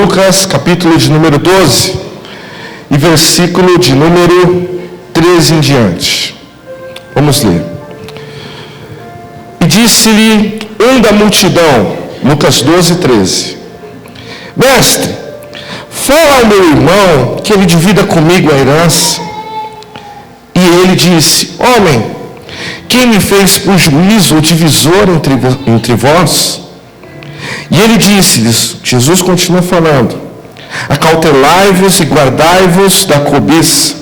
Lucas, capítulo de número 12, e versículo de número 13 em diante. Vamos ler. E disse-lhe um da multidão, Lucas 12, 13: Mestre, fala ao meu irmão que ele divida comigo a herança. E ele disse: Homem, quem me fez por juiz ou divisor entre vós? E ele disse-lhes, Jesus continua falando: Acautelai-vos e guardai-vos da cobiça,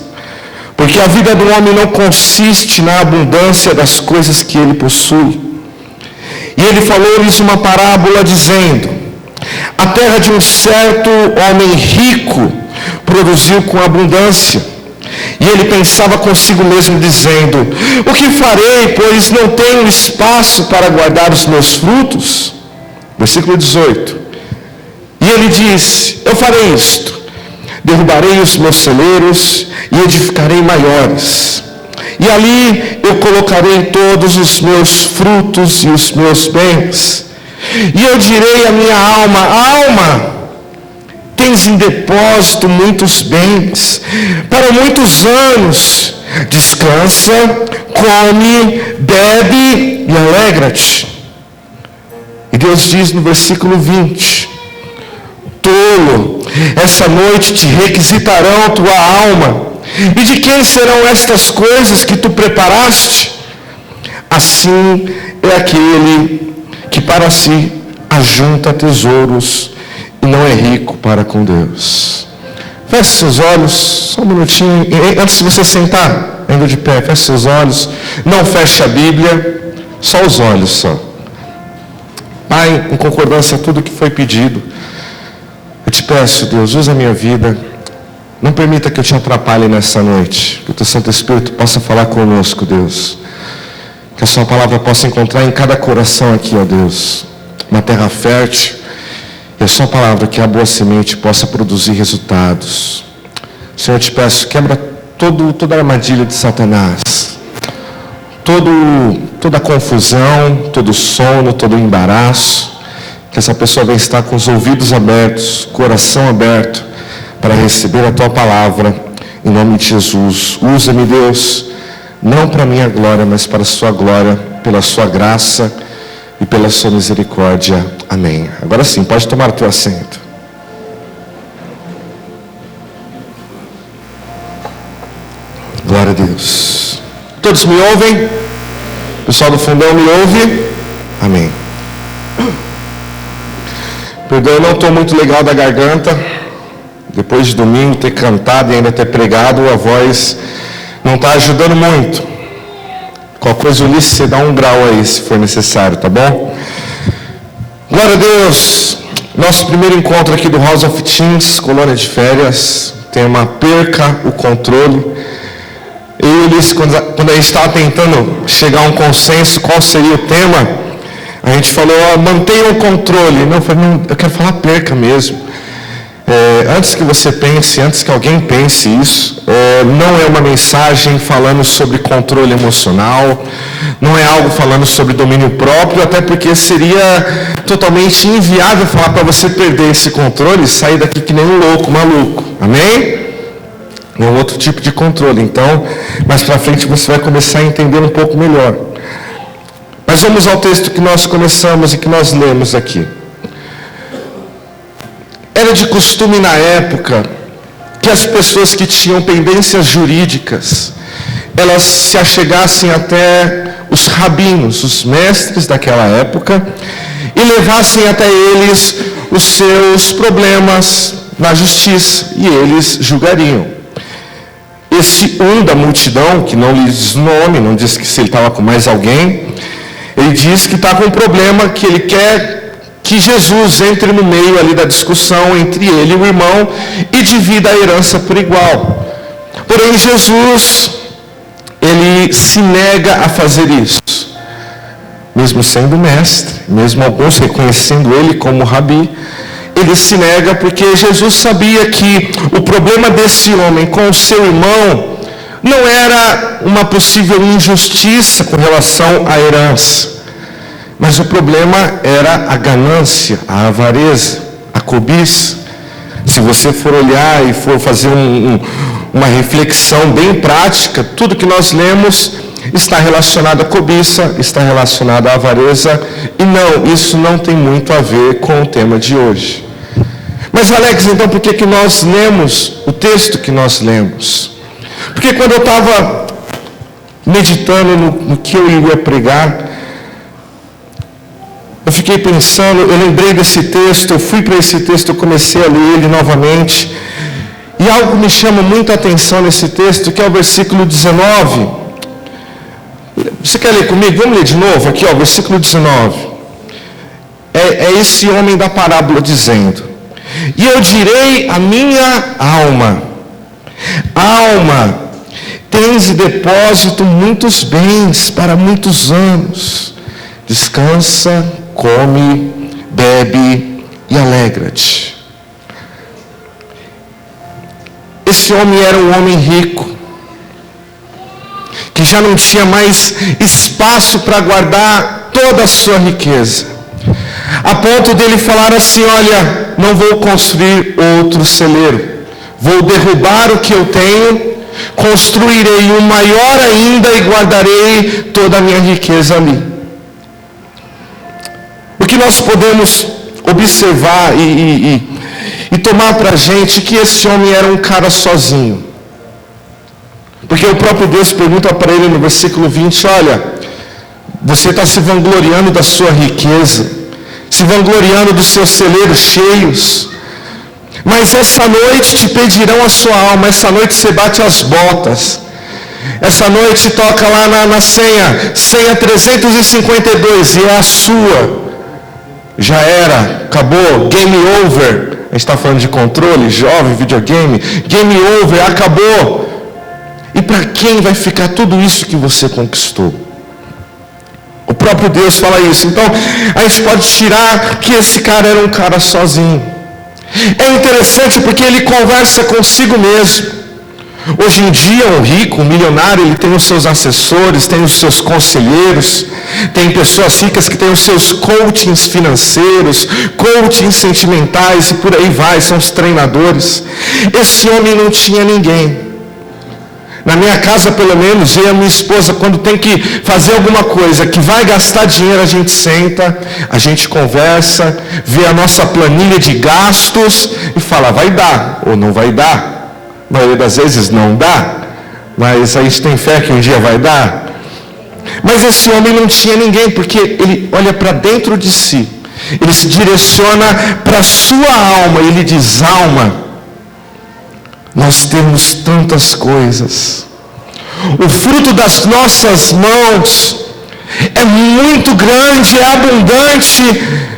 porque a vida do homem não consiste na abundância das coisas que ele possui. E ele falou-lhes uma parábola dizendo: A terra de um certo homem rico produziu com abundância. E ele pensava consigo mesmo dizendo: O que farei, pois não tenho espaço para guardar os meus frutos? Versículo 18. E ele disse: Eu farei isto: derrubarei os meus celeiros e edificarei maiores. E ali eu colocarei todos os meus frutos e os meus bens. E eu direi à minha alma: Alma, tens em depósito muitos bens para muitos anos. Descansa, come, bebe e alegra-te. E Deus diz no versículo 20: Tolo, essa noite te requisitarão tua alma. E de quem serão estas coisas que tu preparaste? Assim é aquele que para si ajunta tesouros e não é rico para com Deus. Feche seus olhos, só um minutinho, antes de você sentar, ainda de pé, feche seus olhos, não feche a Bíblia, só os olhos só. Pai, em concordância a tudo que foi pedido, eu te peço, Deus, usa a minha vida, não permita que eu te atrapalhe nessa noite, que o teu Santo Espírito possa falar conosco, Deus, que a sua palavra possa encontrar em cada coração aqui, ó Deus, uma terra fértil, e a sua palavra, que é a boa semente, possa produzir resultados. Senhor, eu te peço, quebra toda a armadilha de Satanás, toda a confusão, todo o sono, todo o embaraço, que essa pessoa venha estar com os ouvidos abertos, coração aberto, para receber a tua palavra, em nome de Jesus. Usa-me, Deus, não para a minha glória, mas para a sua glória, pela sua graça e pela sua misericórdia. Amém. Agora sim, pode tomar o teu assento. Glória a Deus. Todos me ouvem? O pessoal do fundão me ouve? Amém. Perdão, eu não estou muito legal da garganta. Depois de domingo ter cantado e ainda ter pregado, a voz não está ajudando muito. Qualquer coisa, Ulisses, você dá um grau aí, se for necessário, tá bom? Glória a Deus. Nosso primeiro encontro aqui do House of Teens, colônia de férias. Tema: perca o controle. Eu e Ulisses, quando a gente estava tentando chegar a um consenso, qual seria o tema, a gente falou: mantenha o controle. Não, eu falei: não, eu quero falar perca mesmo. Antes que você pense, antes que alguém pense isso, não é uma mensagem falando sobre controle emocional, não é algo falando sobre domínio próprio, até porque seria totalmente inviável falar para você perder esse controle e sair daqui que nem um louco, maluco. Amém? É um outro tipo de controle. Então, mais para frente você vai começar a entender um pouco melhor. Mas vamos ao texto que nós começamos e que nós lemos aqui. Era de costume na época que as pessoas que tinham pendências jurídicas, elas se achegassem até os rabinos, os mestres daquela época, e levassem até eles os seus problemas na justiça, e eles julgariam. Esse um da multidão, que não lhe diz nome, não diz que se ele estava com mais alguém, ele diz que está com um problema, que ele quer que Jesus entre no meio ali da discussão entre ele e o irmão e divida a herança por igual. Porém, Jesus, ele se nega a fazer isso. Mesmo sendo mestre, mesmo alguns reconhecendo ele como rabi, ele se nega porque Jesus sabia que o problema desse homem com o seu irmão não era uma possível injustiça com relação à herança. Mas o problema era a ganância, a avareza, a cobiça. Se você for olhar e for fazer uma reflexão bem prática, tudo que nós lemos está relacionado à cobiça, está relacionado à avareza, e não, isso não tem muito a ver com o tema de hoje. Mas Alex, então por que nós lemos o texto que nós lemos? Porque quando eu estava meditando no que eu ia pregar, eu fiquei pensando, eu lembrei desse texto, eu fui para esse texto, eu comecei a ler ele novamente, e algo me chama muita atenção nesse texto, que é o versículo 19. Você quer ler comigo? Vamos ler de novo aqui, ó, versículo 19. É esse homem da parábola dizendo: e eu direi à minha alma: alma, tens em depósito muitos bens para muitos anos. Descansa, come, bebe e alegra-te. Esse homem era um homem rico, que já não tinha mais espaço para guardar toda a sua riqueza, a ponto dele falar assim: olha, não vou construir outro celeiro, vou derrubar o que eu tenho, construirei um maior ainda e guardarei toda a minha riqueza ali. O que nós podemos observar e tomar para a gente que esse homem era um cara sozinho. Porque o próprio Deus pergunta para ele no versículo 20, olha, você está se vangloriando da sua riqueza, se vangloriando dos seus celeiros cheios, mas essa noite te pedirão a sua alma, essa noite você bate as botas, essa noite toca lá na senha 352, e é a sua. Já era, acabou, game over. A gente está falando de controle, jovem, videogame, game over, acabou. E para quem vai ficar tudo isso que você conquistou? O próprio Deus fala isso. Então, a gente pode tirar que esse cara era um cara sozinho. É interessante porque ele conversa consigo mesmo. Hoje em dia, um rico, um milionário, ele tem os seus assessores, tem os seus conselheiros, tem pessoas ricas que têm os seus coachings financeiros, coachings sentimentais e por aí vai, são os treinadores. Esse homem não tinha ninguém. Na minha casa, pelo menos, eu e a minha esposa, quando tem que fazer alguma coisa que vai gastar dinheiro, a gente senta, a gente conversa, vê a nossa planilha de gastos e fala, vai dar ou não vai dar. A maioria das vezes não dá, mas a gente tem fé que um dia vai dar. Mas esse homem não tinha ninguém, porque ele olha para dentro de si, ele se direciona para a sua alma, e ele diz, alma, nós temos tantas coisas, o fruto das nossas mãos é muito grande, é abundante,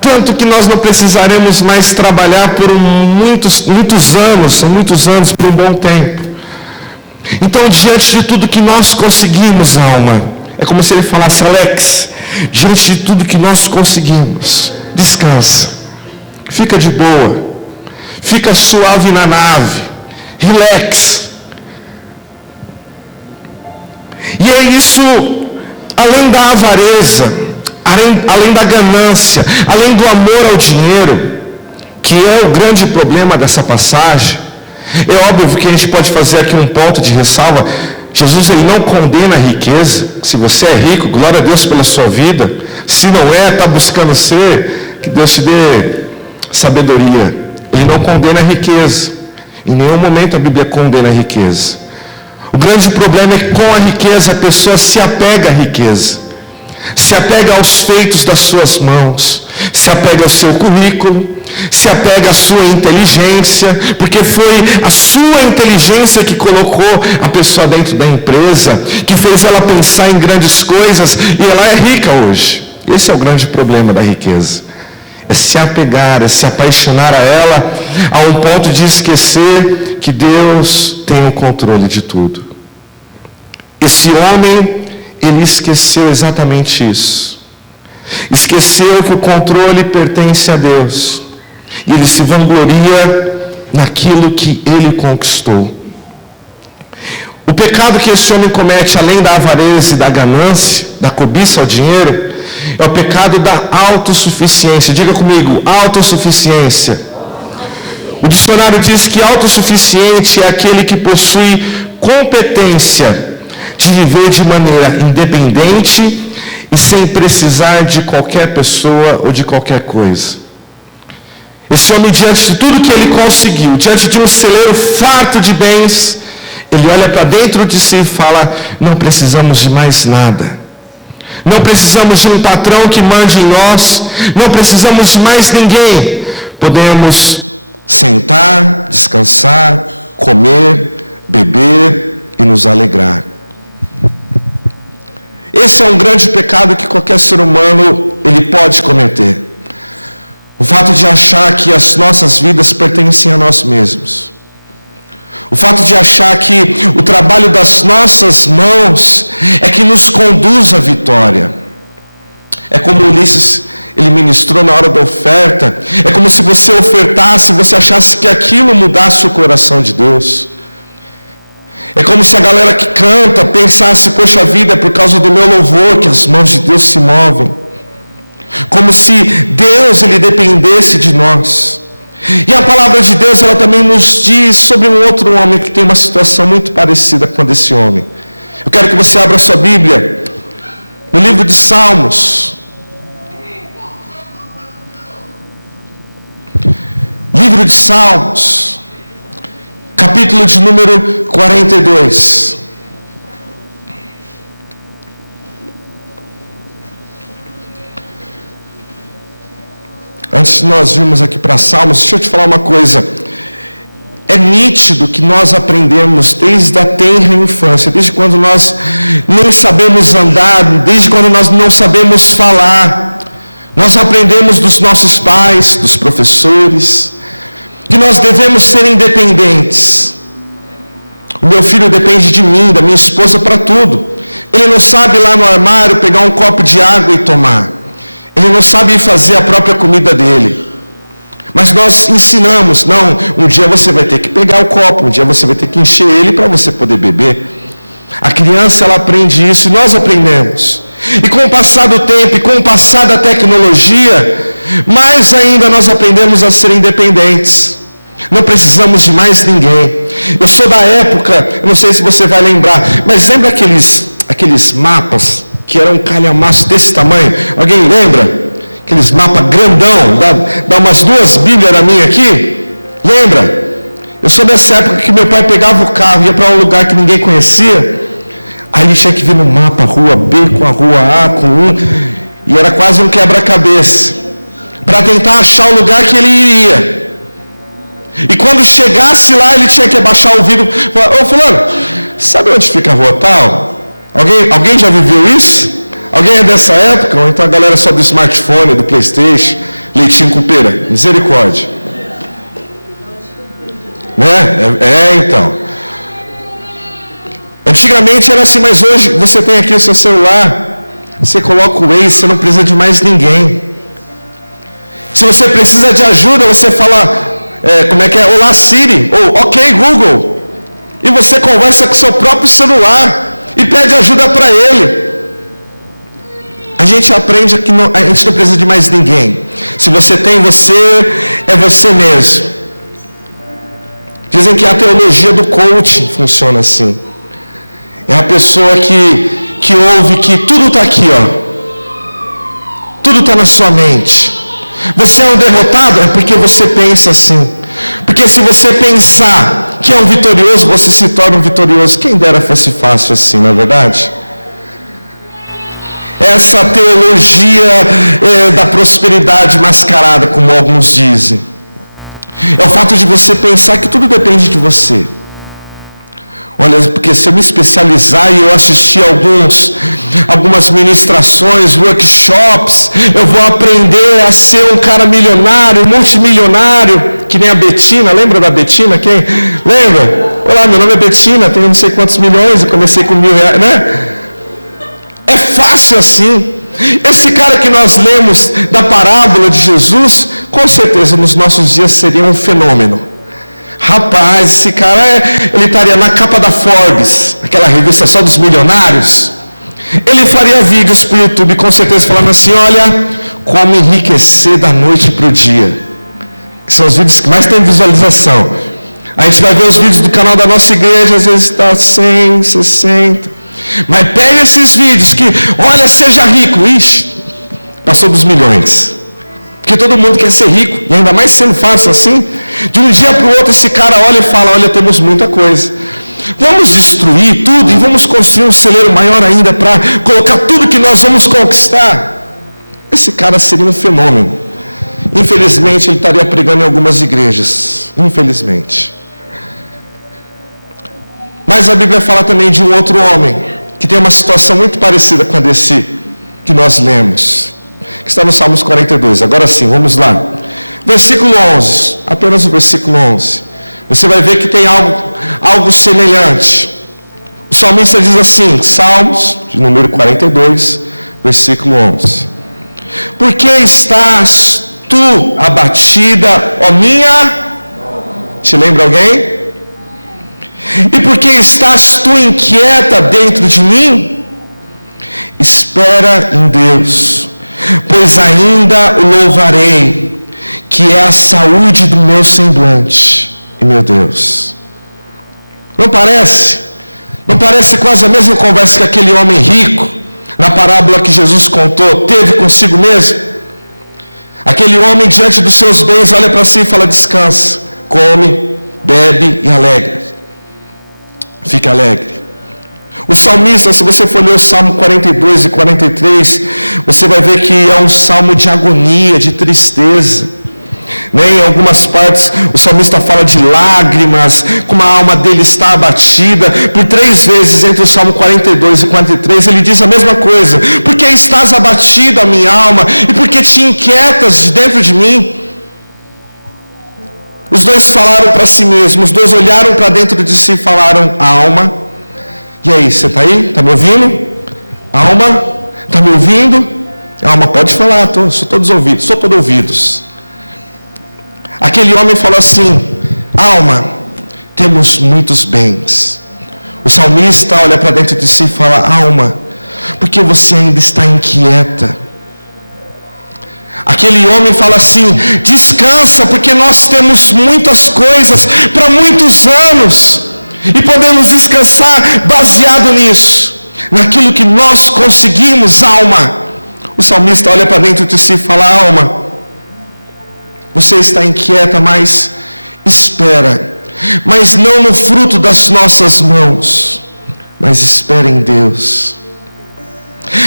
tanto que nós não precisaremos mais trabalhar por muitos anos, são muitos anos por um bom tempo. Então, diante de tudo que nós conseguimos, alma, é como se ele falasse, Alex, diante de tudo que nós conseguimos, descansa, fica de boa, fica suave na nave, relax. E é isso, além da avareza, além da ganância, além do amor ao dinheiro, que é o grande problema dessa passagem. É óbvio que a gente pode fazer aqui um ponto de ressalva. Jesus, ele não condena a riqueza. Se você é rico, glória a Deus pela sua vida. Se não é, está buscando ser, que Deus te dê sabedoria. Ele não condena a riqueza. Em nenhum momento a Bíblia condena a riqueza. O grande problema é que com a riqueza a pessoa se apega à riqueza, se apega aos feitos das suas mãos, se apega ao seu currículo, se apega à sua inteligência, porque foi a sua inteligência que colocou a pessoa dentro da empresa, que fez ela pensar em grandes coisas, e ela é rica hoje. Esse é o grande problema da riqueza. É se apegar, é se apaixonar a ela, a um ponto de esquecer que Deus tem o controle de tudo. Esse homem, ele esqueceu exatamente isso. Esqueceu que o controle pertence a Deus. E ele se vangloria naquilo que ele conquistou. O pecado que esse homem comete, além da avareza e da ganância, da cobiça ao dinheiro, é o pecado da autossuficiência. Diga comigo, autossuficiência. dicionário diz que autossuficiente é aquele que possui competência de viver de maneira independente e sem precisar de qualquer pessoa ou de qualquer coisa. Esse homem, diante de tudo que ele conseguiu, diante de um celeiro farto de bens, ele olha para dentro de si e fala: não precisamos de mais nada. Não precisamos de um patrão que mande em nós. Não precisamos de mais ninguém. Podemos sentar, descansar, comer, beber e nos alegrar. Esse é um grande pecado que qualquer ser humano ele pode cometer. O fato de achar que as nossas vidas pertencem a nós mesmos. O fato de achar que o trabalho das nossas mãos é que nos conduz à vitória. É como Ulisses, ele ministrou na hora da oferta. É como se você ofertasse, você achasse que aquilo mudasse o coração de Deus. É como se a galera que canta pensasse: poxa vida, é por causa do meu louvor que as mãos de Deus se movem. Como se Deus ele dependesse de nós. E a palavra de Deus ela também nos diz sobre um outro homem que tem uma situação muito parecida com a desse homem. Eu quero que você abra sua Bíblia no livro de Salmos. Livro de Salmos, capítulo de número 42. Antes de nós virmos aqui para Salmos, deixa eu te falar uma coisa. É nítido que nós aprendemos desde a tenra infância, desde quando nós nem sabemos andar, desde quando nós não sabemos falar. Nós aprendemos dos nossos pais, dos professores, que nós devemos ser independentes. O meu filho depende de mim, da minha esposa para tudo. Ele não sabe ir lá no armário pegar um copo de água e tomar. Ele não sabe fazer a própria comida dele. Mas nós ensinamos: não, um dia você vai ter que pegar o copo, um dia você vai ter que encher ele para você poder beber. A criança ela aprende isso e nós aprendemos. E com o passar do tempo e com o passar da tecnologia, mais ainda nós aprendemos a ser independentes. Não precisamos de mais ninguém. Eu sou da época, eu não sei se você vai lembrar, mas lembra aqueles mapas que eram um calhamaço desse tamanho? Alguém lembra? Aqueles mapas grandão, dá umas 2 bíblias na minha aqui. Lembra? Eu sou dessa época que meu pai pegava o carro, ia para um lugar que ninguém conhecia. Aí ele tinha que vir no mapa, rua B com a rua A, com 1. E era quase um quebra-cabeça. Para tentar achar o lugar que ele iria. E quando chegasse lá, ele tinha que abaixar o vidro. Ô fulano, sabe onde fica a rua tal? Alguém já viveu isso? Alguém é dessa época? Ou então a galera só do smartphone, do PlayStation, leitinho com pera? Misericórdia. Né? Então. Antigamente era assim, mas hoje você tem aqui o seu celular, você coloca o Waze, você não precisa de mais ninguém. Se você precisa de ajuda, você fala, Olá Siri, ou ok Google. E você conversa com o seu próprio celular e pede ajuda para ele. A gente aprende que a gente não precisa de mais ninguém. Se você tem você, é você mesmo. Dizem que a teologia do coaching funciona assim. É a pessoa que ouve que tudo está aqui, ó. Tudo está na sua mente. Você é um derrotado? É porque você pensa assim. Porque se você pensar que é um vitorioso, você se torna um vitorioso. Quem dera fosse fácil assim, não é verdade? Essa teologia da prosperidade mascarada, como alguns dizem, é o fato de você pensar que tudo depende de você. Olha, porque se eu me especializar e eu assistir algumas ministrações, workshops, eu vou aprender a ser um cara milionário, multimilionário, que nem a Betina. Lembra da Betina? Quem? Lembra? Olá, meu nome é Betina, tenho não sei quantos milhões, eu comecei com R$1.000, né? É fácil assim. Esse cara que nós lemos da parábola de Jesus, com certeza nos nossos dias seria um fenômeno. Rapaz, esse cara, ele estaria na capa da Forbes, aquela revista só dos milionários. Ele faria vídeos para o YouTube, com certeza, falando assim: olha, como enriquecer da noite para o dia. que são os vídeos que mais tem visualização. A gente vai ver os vídeos do canal da nossa igreja, às vezes está 100, 60. Mas pega esses vídeos que, olha, seja rico. Ixi, passou dos milhões. Porque todo mundo quer ser rico, e ainda mais sendo fácil assim. De um dia para o outro, esse cara olha e fala, olha, temos muita coisa. Vamos destruir tudo e vamos construir um celeiro maior ainda para colocar tudo que nós vamos conquistar. Esse cara seria um fenômeno. Infelizmente, ele estaria pregando em algumas igrejas. Infelizmente. Mas a Bíblia fala também de um outro homem, que tem uma situação muito parecida com a desse que nós lemos, que está no Salmos 42. Agora sim, vamos lá. Versículo 11, apenas o versículo 11. Você vai ver que tem algo semelhante. O salmista diz assim, Salmos, de número 42, versículo 11. Por que estás tu abatida, ó minha? Te lembra alguém? E por que estás tu inquieta dentro de mim? Espera em Deus, pois ainda o louvarei, que é a saúde do meu semblante e meu Deus. Não parece? Não parece quase a mesma conversa que aquele homem rico, na parábola que Jesus contou, teve consigo mesmo? Aquele homem diante dos seus bens olha para si e fala, descansa, come, bebe e alegra. Fique alegre. O salmista, se você for ler o Salmo 42 e 43, você vai ver que é um salmo de agonia, de tristeza. Em algumas partes, o salmista fala de lágrimas, como a alma dele está abatida. Por 3 vezes, entre o Salmo 42 e 43, ele diz a mesma coisa. Por que estás abatida, minha alma? E por que te inquietas de dentro de mim? Os dois falaram para si mesmos, os dois olharam para dentro de si e falaram, alma. E aí, você está aí? Está me ouvindo? Alma? Está me ouvindo? Alma, pode falar, sou todo ouvidos. Aquele homem falou assim, alma, temos muitos bens. O salmista olha para dentro de si e fala, alma, porque você ainda está inquieta? Aquele homem fala assim, descansa, porque nós temos muitas coisas para muitos anos, e podemos descansar baseado nisso, naquilo que nós conseguimos, alma. O salmista olha para dentro de si e fala, alma, você está inquieta, mas espera, mas não no fruto das nossas mãos, mas espera em Deus.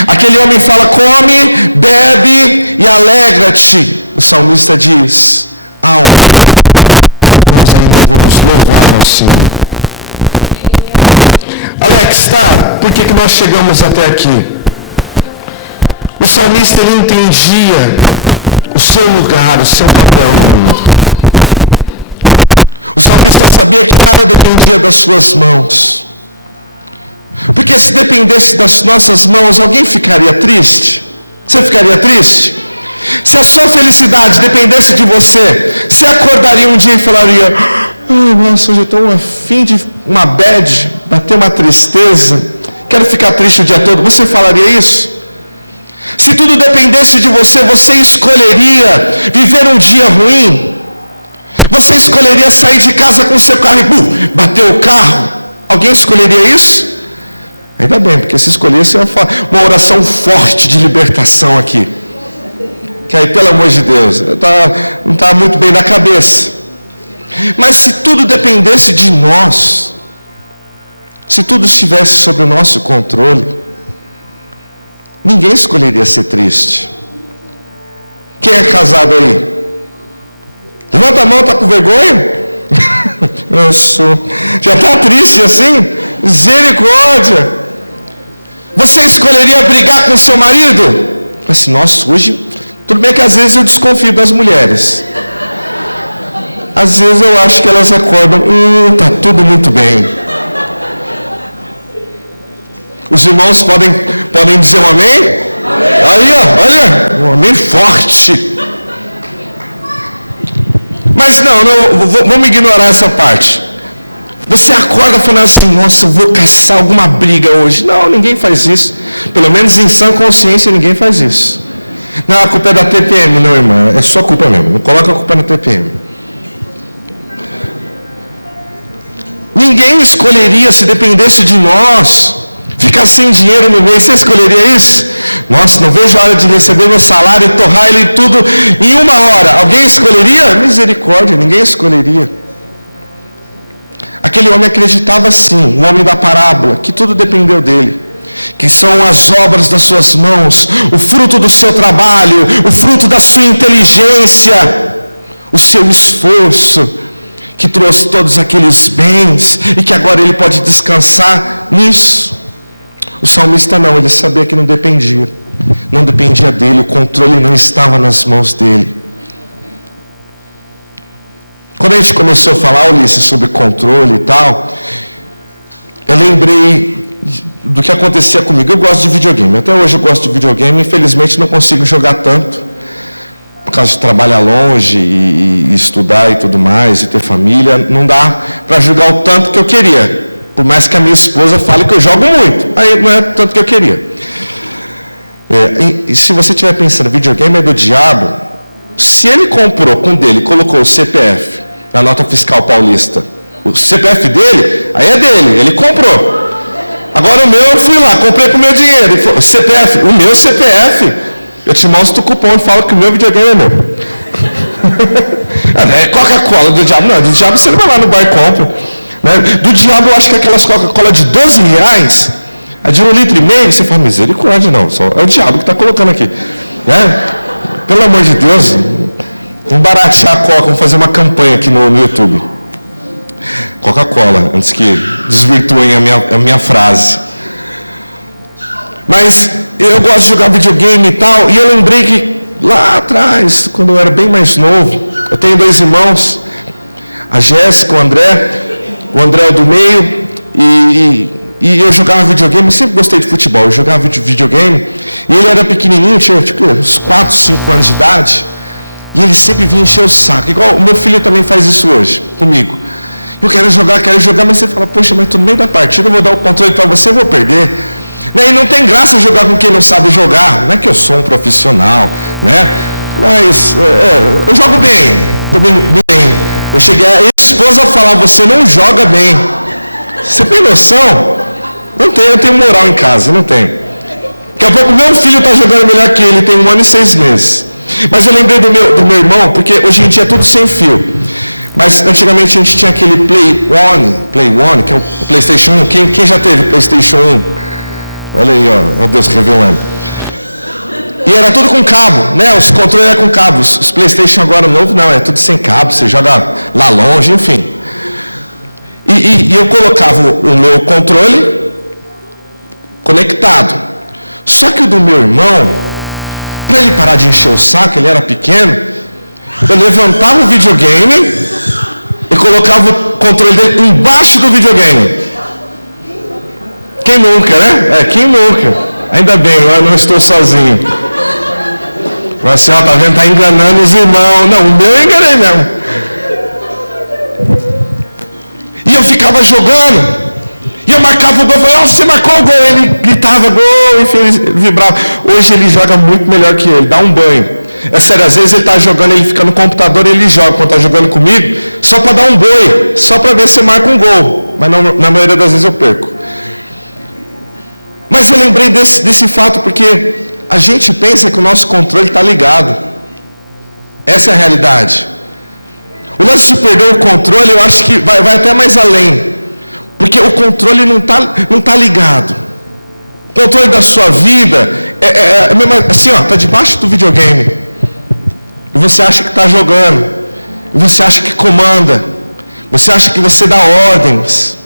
Aquele homem fala, come, bebe e alegra-te. O salmista diz, alma, nós ainda vamos louvar ao Senhor. Alex, tá? Por que nós chegamos até aqui? O salmista, ele entendia o seu lugar, o seu papel no mundo. O salmista sabia que nada dependia das suas mãos. Porque se dependesse das nossas mãos, alguém ficaria triste? Você ficaria triste? Se a sua felicidade dependesse de você, você acordaria um dia e falaria, nossa, hoje eu estou afim de uma bad, bater uma tristeza, quero ficar triste o dia todo. Você falaria isso? Se tudo dependesse de você, você escolheria viver um dia ruim? Você escolheria sair de casa com o seu carro e bater o carro? Alguém escolheria isso? Ainda bem, porque se escolhesse uma oração forte de libertação aqui. Que aí, pelo amor de Deus, não está muito bem na cabeça. Mas se tudo dependesse de nós, se tudo estivesse sob o nosso controle, ninguém escolheria ser triste. Quem é casado aí? Levanta a mão, está com vergonha? Eu sou. Já está triste assim? Misericórdia! Você escolheria brigar com seu marido? Assim, nossa, hoje, tudo bem que às vezes eu desconfio das mulheres. Às vezes eu acho que elas acordam, está tudo muito bem. Os irmãos podem dizer um amém? Aí, olha, um amém forte. Mas não, vamos ignorar essa parte. Você acorda falando assim, nossa, eu vou caçar alguma briga hoje. Não, ninguém faz isso. Pelo menos em sã consciência ninguém faz isso. Não, a culpa é da TPM, não, irmã. É sua culpa mesmo. Não coloca a culpa na TPM. Ninguém escolheria, se dependesse de nós, ficar sem dinheiro no mês. Você escolheria isso? Nossa, não vejo a hora de receber meu salário e torrar ele tudo em uma hora. Alguém escolheria? Misericórdia, ninguém escolheria. Aquele homem acreditava sim, o homem da parábola, que tudo dependeu dele, que são as obras das suas mãos, o fruto do seu trabalho, o fruto da sua inteligência, o seu esforço, que trouxe todos aqueles bens e que agora ele pode descansar nisso. O salmista não, ele sabia que não dependia dele, o controle não estava nas mãos dele. Quando a gente começou a falar, Ulisses, sobre controle e tal, eu lembrei do que acontecia comigo. Eu gosto de videogame, até hoje eu gosto de videogame, infelizmente não consigo jogar tanto, por causa de trabalhar longe e estudar e tudo mais, e ter família, não dá para jogar o tanto que eu queria. Por mais que a minha esposa fale que eu jogo muito, aí não é tanto que eu queria. E se você estiver pensando, videogame é do diabo, se ele comprou com dele, colocou o CPF, na nota fiscal paulista, o CPF dele, aí é dele, ele comprou. Agora o meu, eu fui lá, comprei com o meu dinheiro, o meu CPF, eu te mostro o cupom e falo que o meu videogame é meu. É Coca-Cola do diabo, não, do diabo você vai lá no bar e compra. Né? Do diabo eu acho que aquelas Coca-Cola de R$12, a de 1,5 litro, você fala, misericórdia, não, só é o diabo que está colocando aqui. Né? Pelo amor de Deus, vamos baratear a Coca, vamos fazer uma campanha aqui no YouTube. Coca-Cola, antes que desvirtuem a minha frase. Mas eu gosto de jogar videogame e tal, e eu lembrei que lá atrás, quando eu era bem mais novo, eu tenho 2 irmãos, a Jéssica, o André é do meio, e eu jogava videogame, sempre gostei de futebol, eu jogava videogame, e ele era pequenininho, tinha uns 4, 5 anos de idade, e ele sempre vinha encher o saco, igual o meu filho também faz isso hoje, comigo. Eu quero jogar, mas você fala, poxa, mas no meio da partida eu vou dar o controle para você, eu vou perder. E não tem graça jogar com quem não sabe jogar. Não é que eu sou um profissional, né? Mas eu jogo bem, bem. Eu cheguei a esposa a falar, você não joga bem. Você tem noção? Não tem, eu tenho moral em casa, não tem. Daqui a pouco meu filho está jogando melhor que ele, tem 1 ano e 6 meses. Mas eu lembrei do meu irmão, porque hoje em dia é tudo sem fio. Mas antigamente a gente tinha aquele Play One, que é o PlayStation 1. Quem já teve PlayStation 1? Olha aí, ó, oh Deus revelando. E era tudo com cabo, né? Os controles eram com cabo. Os PlayStation agora novo não, é tudo sem cabo, você joga lá longe, enfim. E eu colocava o meu controle conectado. Só que o do meu irmão, para ele parar de encher o saco, ele era pequeno, eu levantava o videogame e colocava o controle dele embaixo do videogame. Quem nunca, né? Quem nunca? Ainda bem, eu não estou sozinho. Mas assim, ó, tá vendo? Tá enganando os irmãos. Não, o meu eu enganei mesmo. E eu ficava jogando. E eu marcava o gol. Eu falava, você marcou o gol. Ele gritava gol e vibrava. Hoje ele joga muito melhor que ele. Dá um banho. É sério, às vezes ele tá jogando, ele fica no computador e ele joga quando tá jogando comigo, só para dar um boi, só para ver se marca um gol. Mas não, na maioria das vezes eu perco. Mas eu lembrei desse fato porque a gente pensa que o nosso controle está ligado. Essa é a realidade. O lance de perder o controle, eu acho que vai até mais além. Porque o controle não tá ligado. O controle da sua vida é mesmo assim, ó, está debaixo do videogame. E você acha que está jogando. E você acha que comanda. Você acha que você dá ordens.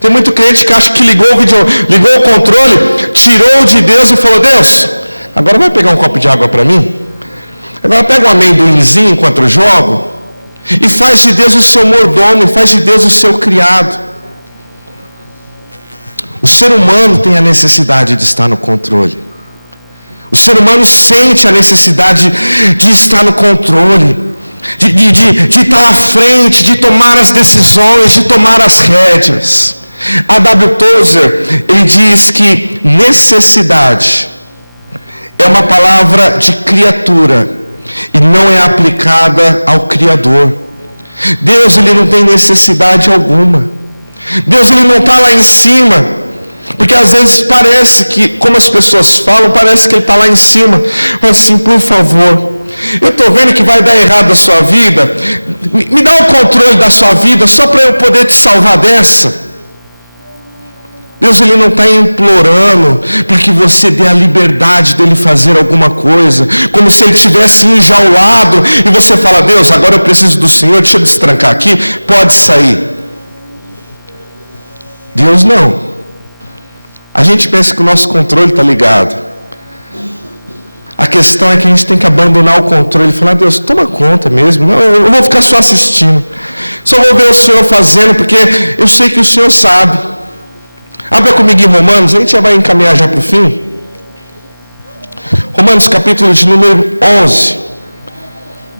Tem muito crente que acha que ligou o controle, tirou de Deus e falou, Deus, agora vai pegar um copo de água para mim? Agora pega um amendoinzinho enquanto eu jogo e faz de Deus o seu mordomo, faz de Deus o seu criado. O ser humano tem a necessidade de estar no controle. O ser humano sente a necessidade de estar no controle, de estar à frente, de tomar as decisões, de tomar as rédeas. A W. Tozer, ele diz que necessidade é uma palavra de criatura e não é aplicada ao Criador. Deus, ele não tem necessidade alguma. Deus, Ele não está lá em cima, porque às vezes parece que, como as pessoas falam, parece que Ele está lá em cima. Mas assim, por favor, eu estou vendo que vai dar errado a sua vida, me dá o controle da sua vida, só para eu poder te salvar dessa. Deus, Ele não está implorando para que você dê a liberdade dEle fazer alguma coisa, como se Ele estivesse enjaulado, e você fala: Deus, agora eu preciso do Senhor, deixa eu destrancar aqui, pode sair. Deus não. A gente pensa que o nosso controle está ligado. A questão é que a gente tem que abandonar o controle e falar: Deus, toma conta mesmo, não, eu vou ficar só assistindo, só vou ver o Senhor fazendo, porque eu sei que o Senhor sabe. Abra comigo em Romanos, a gente já vai encaminhar já para o fim. Romanos capítulo de número 11.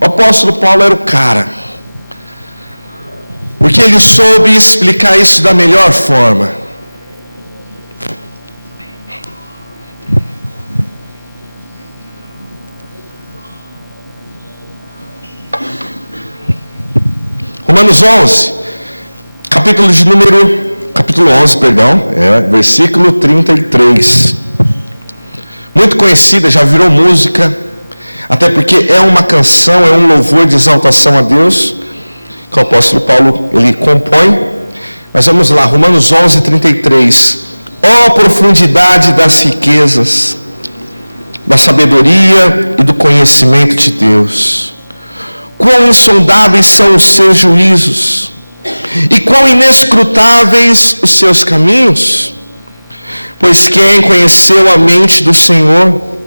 O apóstolo Paulo era o cara, porque ele soube explicar isso da melhor forma. Romanos 11, capítulo 11, versículo 33. Muito conhecida, já virou música, até porque é uma canção, é um louvor de exaltação a Deus, que o apóstolo Paulo, ele compõe. Mas vamos lá, Romanos 11, 33. Ó profundidade das riquezas, da sabedoria e do conhecimento de Deus! Quão insondáveis são os seus juízos, e quão inescrutáveis os seus caminhos! Pois quem conheceu a mente do Senhor?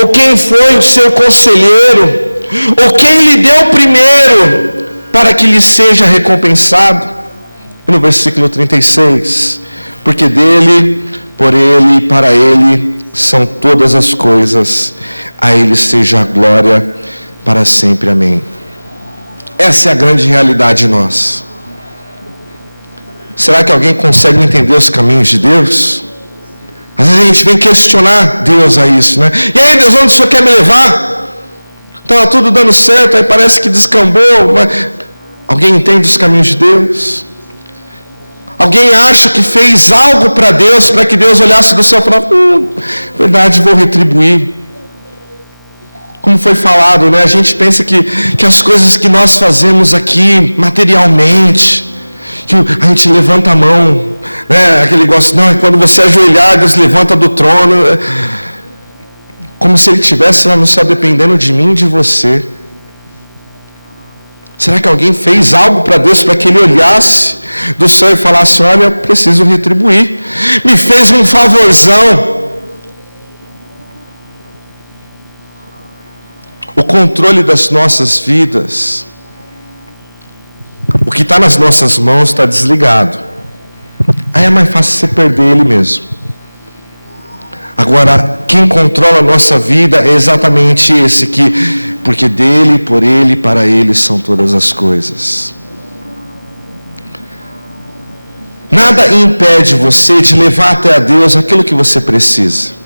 Ou quem foi o seu conselheiro? Ou quem lhe deu primeiro, para que lhe seja recompensado? E no versículo 36, porque dele, por ele e para ele são todas as coisas, a ele seja a glória para sempre. Amém. Essa é a grande realidade nossa. Será que alguém consegue entender os caminhos de Deus? Às vezes a gente vem questionar Deus a isso, né? E aí, Deus, onde o Senhor quer me levar? Estava tudo dando certo, aí parece que descambou. Mas alguém entende os caminhos de Deus? Alguém acha que fez algo para Deus, para que Deus olhasse do céu e falasse: verdade, vou retribuir. Como foi falado, né? A gente pensa que as coisas que nós fazemos aqui, materialmente, que a gente levanta a mão, né? Aquele negócio, não, é quando você ajoelhar, Deus levanta do trono, como se Ele estivesse lá no céu dependendo de mim e de você. Será que alguém fez algo para Deus, para que Ele olhasse do céu e falasse: olha, eu preciso retribuir, me fez um favorzão? O controle das nossas vidas, o que está nas nossas mãos está desligado. Aí é mais fácil você perder ele mesmo. Agora, quem controla a nossa vida é exatamente esse que, porque dele, por ele, para ele são todas as coisas. Nada impede você de levar até a Deus aquilo que você precisa.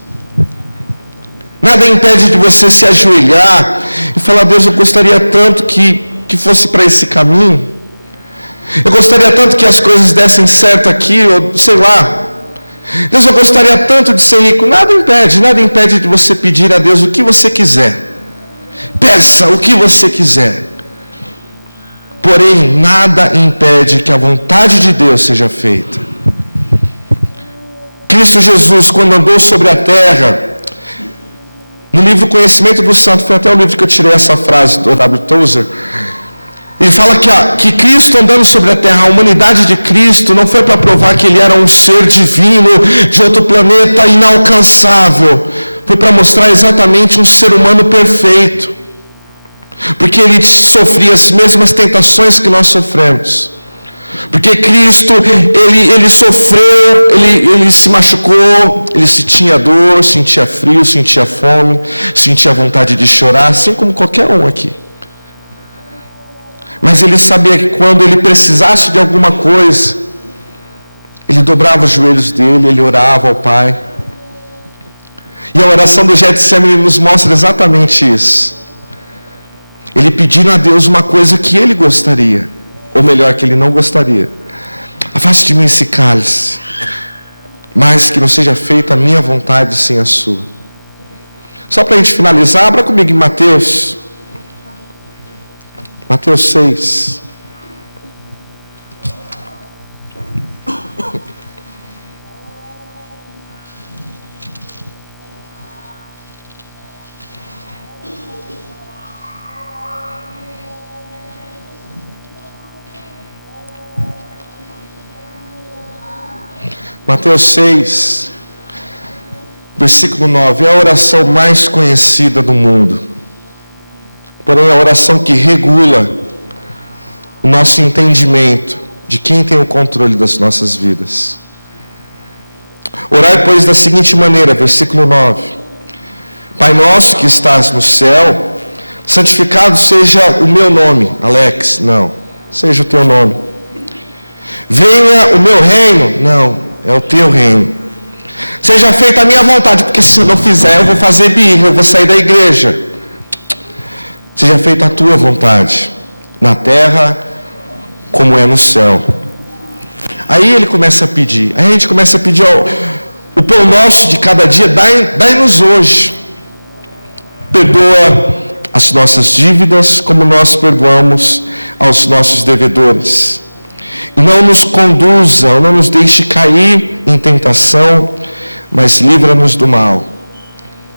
Nada impede de você se ajoelhar e falar: Deus, eu gostaria tanto que fosse para esse caminho. Eu gostaria tanto que as coisas dessem certo aqui, ou sei lá. Deus, eu gostaria tanto de ser rico. Nada impede de você pedir a Deus o que você quiser. Peça o que você quiser. Porém, nada impede que a vontade de Deus seja feita. Cristo Jesus, quando andou sobre a terra, no livro Conhecimento do Santo, foi até o livro que eu tirei essa frase do W. Tozer, ele fala que Cristo andando sobre a terra, a humanidade de Cristo não foi para provar que Ele era um ser divino, de outro planeta, inalcançável. Foi para mostrar exatamente um ser humano perfeito. Porque Ele sofria as mesmas tentações que nós sofremos. Porque Cristo, Ele sofreu, Ele se machucou, Ele sentia dor, sentia frio, sentia fome, sentia vontade de chorar, assim como qualquer um aqui. Mas Ele sabia que quando Ele precisasse de alguma coisa, Ele dobrava os joelhos dele, Ele orava ao Pai. E a oração do Getsemane nos mostra exatamente isso. Ele pedindo a Deus uma coisa que Ele gostaria, ou melhor, que Ele não gostaria. Afaste de mim esse cálice, mas que não seja feita a minha vontade sem a sua. Só para a gente finalizar, abra comigo em Mateus 6. Mateus 6, versículo 9, é a oração mais conhecida do mundo, porém é a oração que regula o nosso entendimento de quem tem o controle das nossas vidas. Orai, pois, da seguinte maneira, versículo 9, Pai nosso que estás no céu, santificado seja o meu nome, Alex, não, seja o teu nome. Venha o meu reino, não, é o teu reino. Seja feita a minha vontade, porque se eu não fizer, eu vou fazer birra, eu vou sair da igreja. Seja feita a tua vontade, na terra como é no céu. Aí ele começa a pedir, aí a gente começa a pedir, o pão nosso de cada dia, dai-nos hoje. Perdoa as nossas dívidas, como nós perdoamos aos nossos devedores. E não nos conduza, ou não nos deixe cair em tentação, mas livra-nos do mal.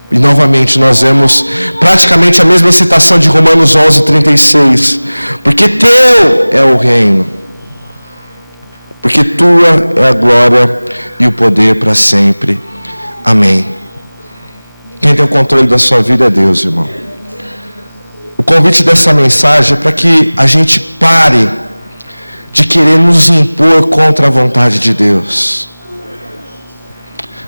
E novamente nós vemos praticamente a mesma citação de Romanos 11:36. Porque teu é o reino, porque tua é a glória e o poder para sempre. Amém. Quem tem o controle da sua vida é Deus, irmão. O convite dessa mensagem é para que a gente pare de querer nos impor contra a vontade de Deus.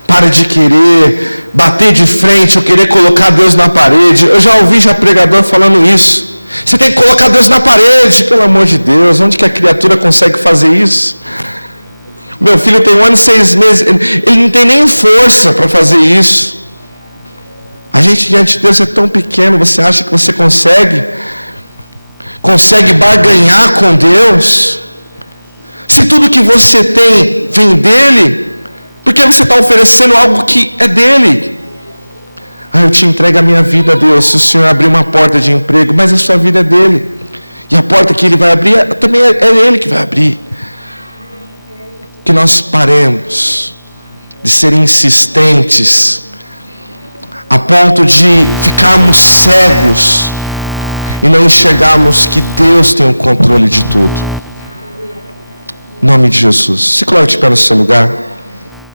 Pare de querer bater de frente ou querer colocar Deus na parede. Eu já ouvi pregador falando isso. Você tem que colocar Deus na parede, pelo amor de Deus. Onde que a criatura consegue fazer isso? Meu filho tem 1 ano e 6 meses. Ele não tem nem força para fazer isso. A gente diante de Deus é tão pequeno. Você acha que você consegue barganhar com Deus? Se tudo que você tem vem dele, por que você está oferecendo algo que é dele? Eu te entrego a minha vida, Deus, se o Senhor abrir uma porta de emprego, mas a sua vida é dele. E a porta que ele vai abrir, também é ele que vai abrir. Que nós paremos de ser insistentes, a ponto de ficarmos cegos, e não enxergarmos que Deus tem o controle de tudo. Em nome de Jesus. Se coloque de pé no seu lugar.